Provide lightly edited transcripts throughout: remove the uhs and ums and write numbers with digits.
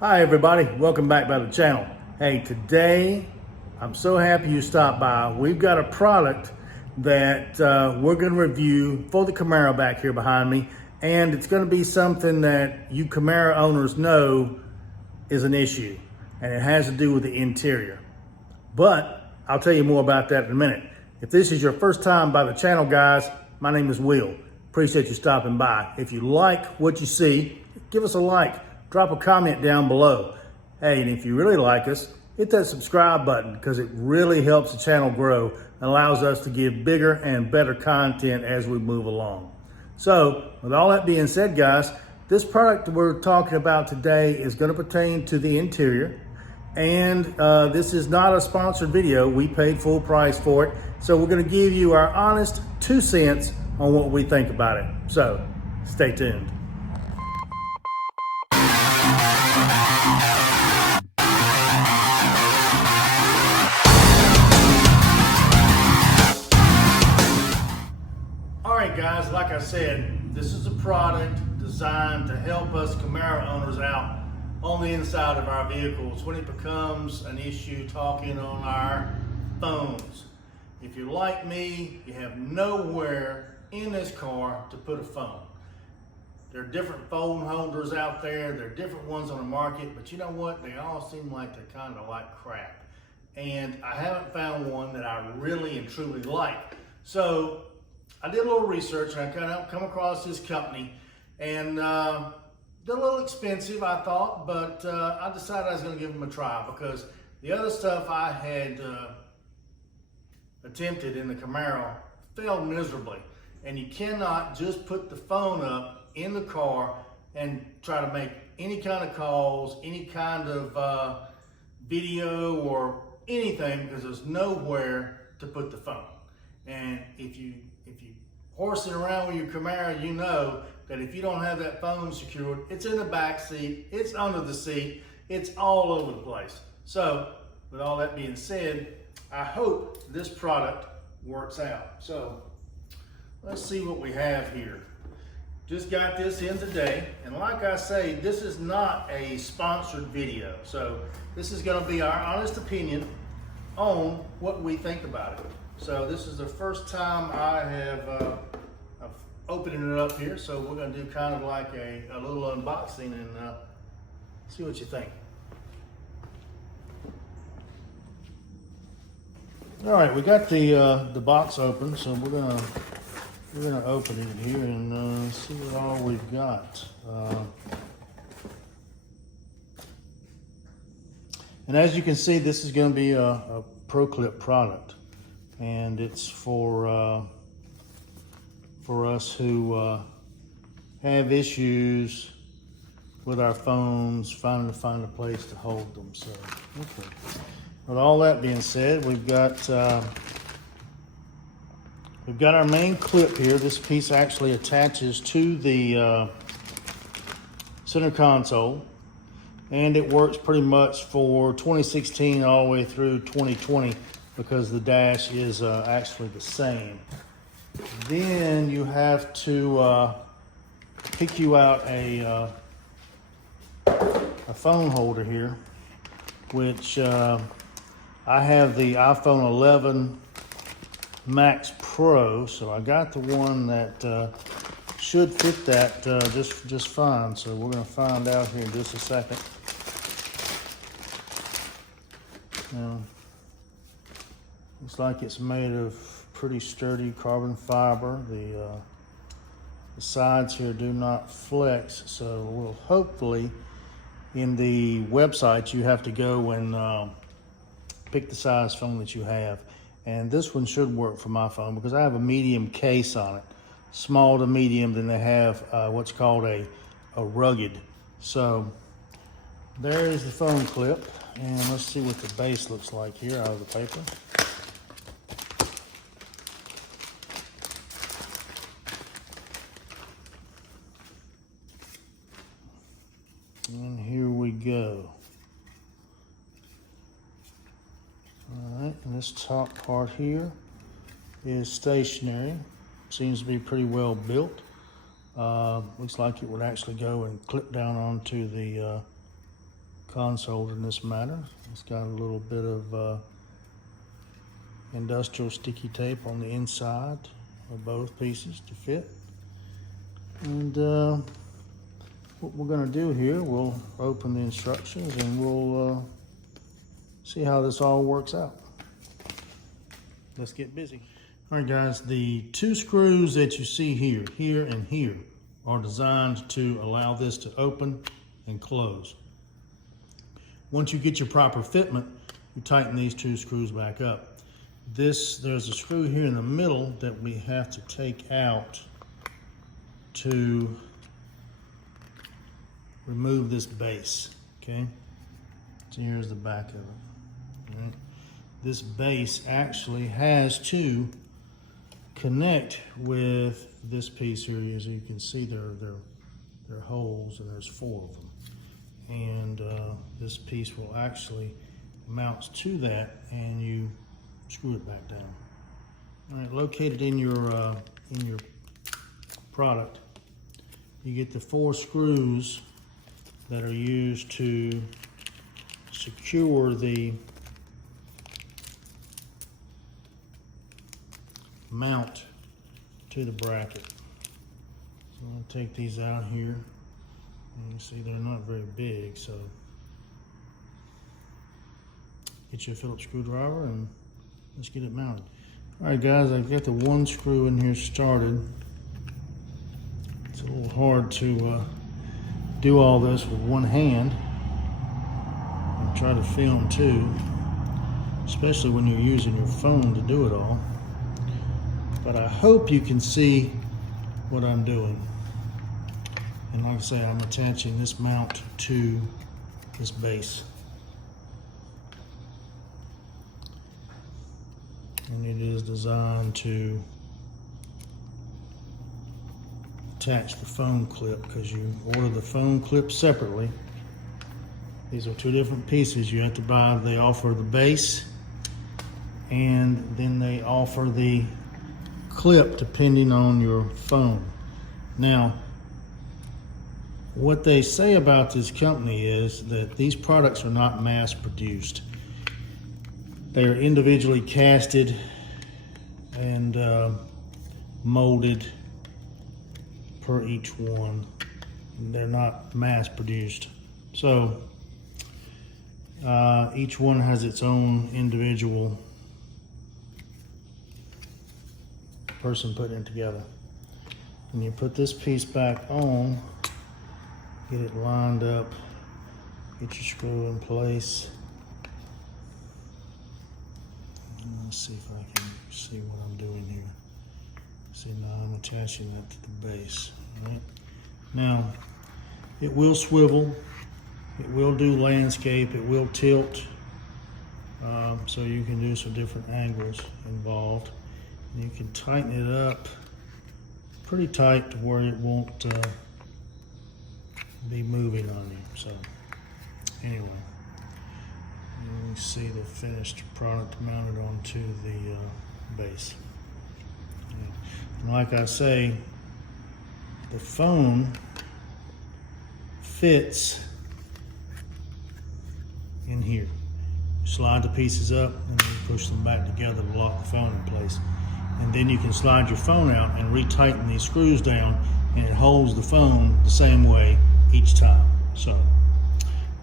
Hi everybody, welcome back by the channel. Hey, today I'm so happy you stopped by. We've got a product that we're going to review for the Camaro back here behind me, and it's going to be something that you Camaro owners know is an issue, and it has to do with the interior. But I'll tell you more about that in a minute. If this is your first time by the channel, guys, my name is Will. Appreciate you stopping by. If you like what you see, give us a like. Drop a comment down below. Hey, and if you really like us, hit that subscribe button because it really helps the channel grow and allows us to give bigger and better content as we move along. So, with all that being said, guys, this product we're talking about today is going to pertain to the interior. And this is not a sponsored video. We paid full price for it. So we're going to give you our honest 2 cents on what we think about it. So, stay tuned. Alright guys, like I said, this is a product designed to help us Camaro owners out on the inside of our vehicles when it becomes an issue talking on our phones. If you're like me, you have nowhere in this car to put a phone. There are different phone holders out there, there are different ones on the market, but you know what? They all seem like they're kind of like crap. And I haven't found one that I really and truly like. So I did a little research and I kind of come across this company, and they're a little expensive, I thought, but I decided I was going to give them a try because the other stuff I had attempted in the Camaro failed miserably. And you cannot just put the phone up in the car and try to make any kind of calls, any kind of video or anything, because there's nowhere to put the phone. And if you horsing around with your Camaro, you know that if you don't have that phone secured, it's in the back seat, it's under the seat, it's all over the place. So, with all that being said, I hope this product works out. So, let's see what we have here. Just got this in today, and like I say, this is not a sponsored video. So, this is going to be our honest opinion on what we think about it. So this is the first time I have opening it up here. So we're going to do kind of like a little unboxing and see what you think. All right, we got the box open, so we're gonna open it here and see what all we've got. And as you can see, this is going to be a ProClip product. And it's for us who have issues with our phones, trying to find a place to hold them. So, okay. With all that being said, we've got our main clip here. This piece actually attaches to the center console, and it works pretty much for 2016 all the way through 2020. Because the dash is actually the same. Then you have to pick you out a phone holder here, which I have the iPhone 11 Max Pro, so I got the one that should fit that just fine. So we're going to find out here in just a second. Looks like it's made of pretty sturdy carbon fiber. The sides here do not flex, so we'll hopefully, in the website, you have to go and pick the size phone that you have. And this one should work for my phone because I have a medium case on it. Small to medium, then they have what's called a rugged. So there's the phone clip, and let's see what the base looks like here out of the paper. And here we go. All right, and this top part here is stationary. Seems to be pretty well built. Looks like it would actually go and clip down onto the console in this matter. It's got a little bit of industrial sticky tape on the inside of both pieces to fit. And what we're going to do here, we'll open the instructions and we'll see how this all works out. Let's get busy. All right, guys, the two screws that you see here, and here, are designed to allow this to open and close. Once you get your proper fitment, you tighten these two screws back up. There's a screw here in the middle that we have to take out to remove this base, okay? So here's the back of it. All right. This base actually has to connect with this piece here. As you can see, there are holes, and there's 4 of them. And this piece will actually mount to that, and you screw it back down. All right, located in your product, you get the 4 screws that are used to secure the mount to the bracket. So I'm going to take these out here. You can see they're not very big, so get you a Phillips screwdriver and let's get it mounted. All right, guys, I've got the 1 screw in here started. It's a little hard to do all this with one hand. And try to film too, especially when you're using your phone to do it all. But I hope you can see what I'm doing. And like I say, I'm attaching this mount to this base. And it is designed to attach the phone clip, because you order the phone clip separately. These are 2 different pieces you have to buy. They offer the base, and then they offer the clip depending on your phone. Now, what they say about this company is that these products are not mass produced. They are individually casted and molded per each one. They're not mass produced. So each one has its own individual person putting it together. And you put this piece back on, get it lined up, get your screw in place. Let's see if I can see what I'm doing here. See, now I'm attaching that to the base. Right? Now, it will swivel, it will do landscape, it will tilt, so you can do some different angles involved. And you can tighten it up pretty tight to where it won't be moving on you. So anyway, you see the finished product mounted onto the base. And like I say, the phone fits in here. Slide the pieces up and then push them back together to lock the phone in place. And then you can slide your phone out and retighten these screws down, and it holds the phone the same way each time. So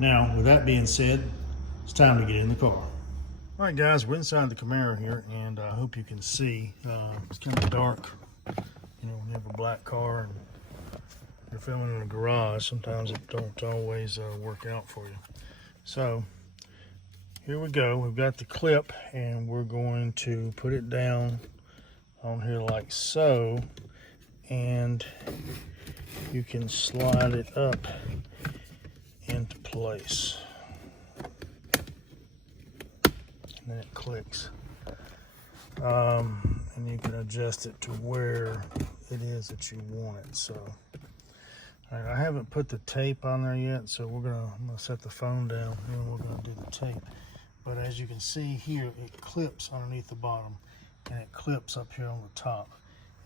now, with that being said, it's time to get in the car. All right, guys, we're inside the Camaro here, and I hope you can see. It's kind of dark. You know, when you have a black car and you're filming in a garage, sometimes it don't always work out for you. So here we go. We've got the clip, and we're going to put it down on here like so, and you can slide it up into place, and then it clicks, and you can adjust it to where it is that you want it. So all right, I haven't put the tape on there yet, so I'm gonna set the phone down, and then we're gonna do the tape. But as you can see here, it clips underneath the bottom, and it clips up here on the top,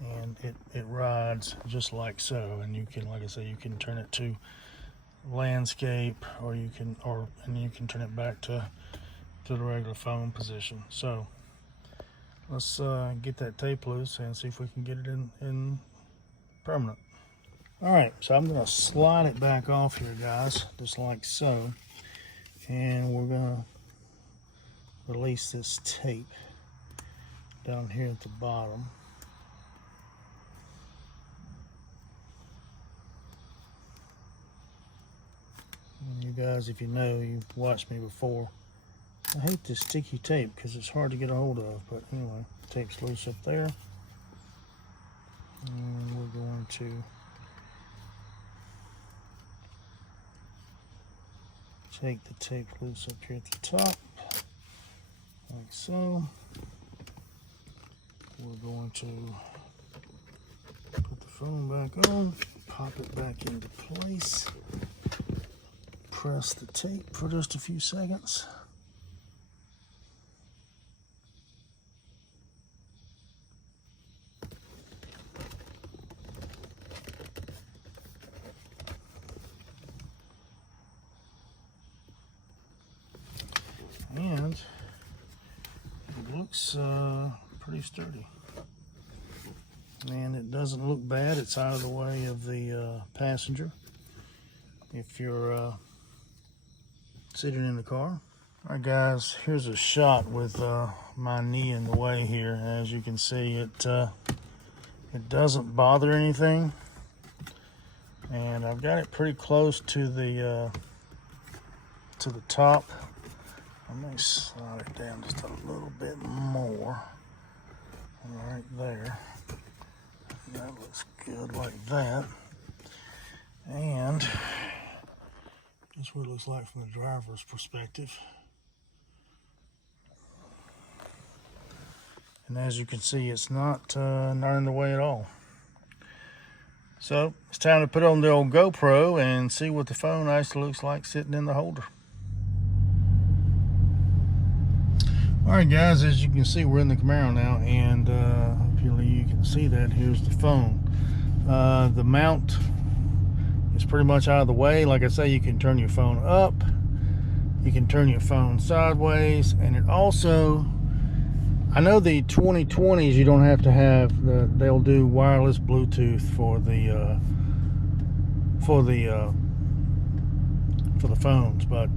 and it rides just like so. And you can, like I say, you can turn it to landscape, and you can turn it back to the regular phone position. So let's get that tape loose and see if we can get it in permanent. All right, so I'm gonna slide it back off here, guys, just like so, and we're gonna release this tape down here at the bottom. And you guys, if you know, you've watched me before, I hate this sticky tape because it's hard to get a hold of, but anyway, tape's loose up there. And we're going to take the tape loose up here at the top, like so. We're going to put the phone back on, pop it back into place, press the tape for just a few seconds. And it looks pretty sturdy. And it doesn't look bad. It's out of the way of the passenger if you're sitting in the car. All right, guys, here's a shot with my knee in the way here. As you can see, it doesn't bother anything. And I've got it pretty close to the top. I may slide it down just a little bit more. Right there. That looks good like that. And that's what it looks like from the driver's perspective. And as you can see, it's not in the way at all. So it's time to put on the old GoPro and see what the phone actually looks like sitting in the holder. All right, guys, as you can see, we're in the Camaro now, and hopefully you can see that. Here's the phone. The mount is pretty much out of the way. Like I say, you can turn your phone up, you can turn your phone sideways, and it also, I know the 2020s you don't have to have they'll do wireless Bluetooth for the phones, but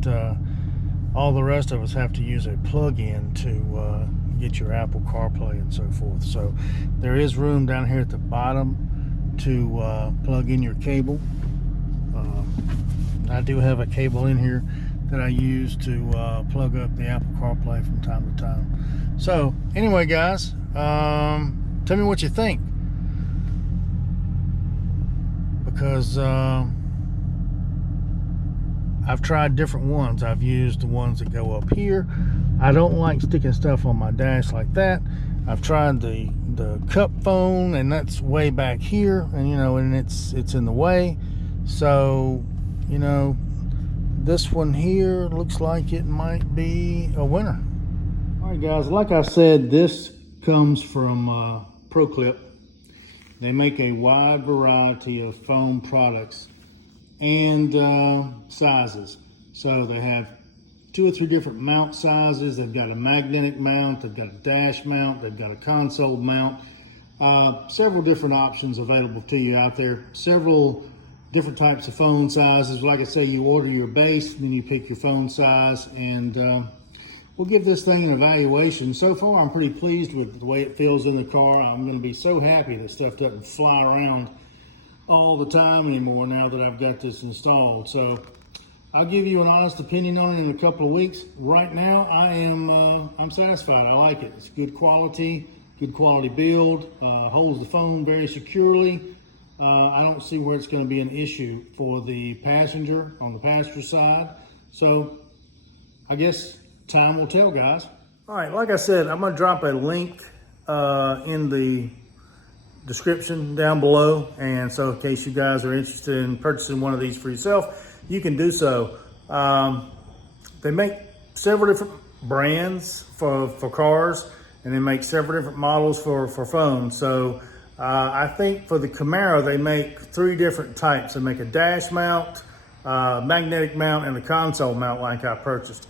all the rest of us have to use a plug-in to get your Apple CarPlay and so forth. So there is room down here at the bottom to plug in your cable. I do have a cable in here that I use to plug up the Apple CarPlay from time to time. So anyway, guys, tell me what you think, because I've tried different ones. I've used the ones that go up here. I don't like sticking stuff on my dash like that. I've tried the cup phone, and that's way back here, and and it's in the way. So this one here looks like it might be a winner. All right, guys, like I said, this comes from ProClip. They make a wide variety of phone products and sizes. So they have 2 or 3 different mount sizes. They've got a magnetic mount, they've got a dash mount, they've got a console mount. Several different options available to you out there. Several different types of phone sizes. Like I say, you order your base, then you pick your phone size, and we'll give this thing an evaluation. So far, I'm pretty pleased with the way it feels in the car. I'm going to be so happy that stuff doesn't fly around all the time anymore now that I've got this installed. So I'll give you an honest opinion on it in a couple of weeks. Right now, I'm satisfied. I like it. It's good quality build, holds the phone very securely. I don't see where it's going to be an issue for the passenger on the passenger side. So I guess time will tell, guys. All right, like I said, I'm going to drop a link in the description down below, and so in case you guys are interested in purchasing one of these for yourself, you can do so. They make several different brands for cars, and they make several different models for phones. So I think for the Camaro, they make 3 different types. They make a dash mount, magnetic mount and a console mount like I purchased.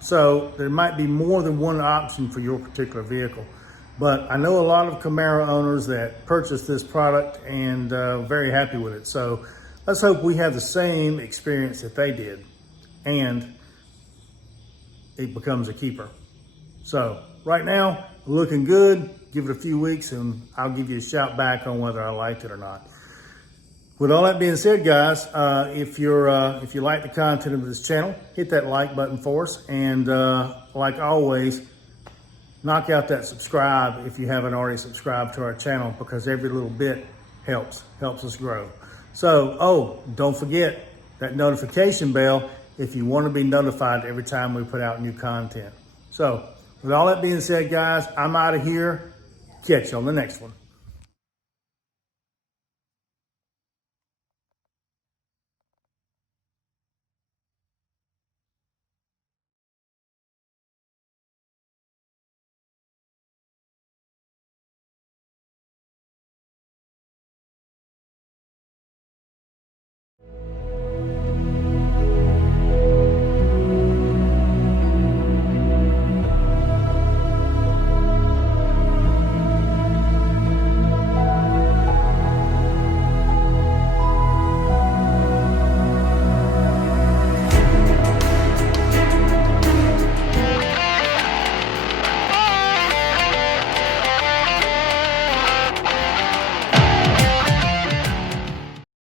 So there might be more than one option for your particular vehicle. But I know a lot of Camaro owners that purchased this product and very happy with it. So let's hope we have the same experience that they did and it becomes a keeper. So right now, looking good. Give it a few weeks and I'll give you a shout back on whether I liked it or not. With all that being said, guys, if you like the content of this channel, hit that like button for us. And like always, knock out that subscribe if you haven't already subscribed to our channel, because every little bit helps us grow. So, don't forget that notification bell if you want to be notified every time we put out new content. So, with all that being said, guys, I'm out of here. Catch you on the next one.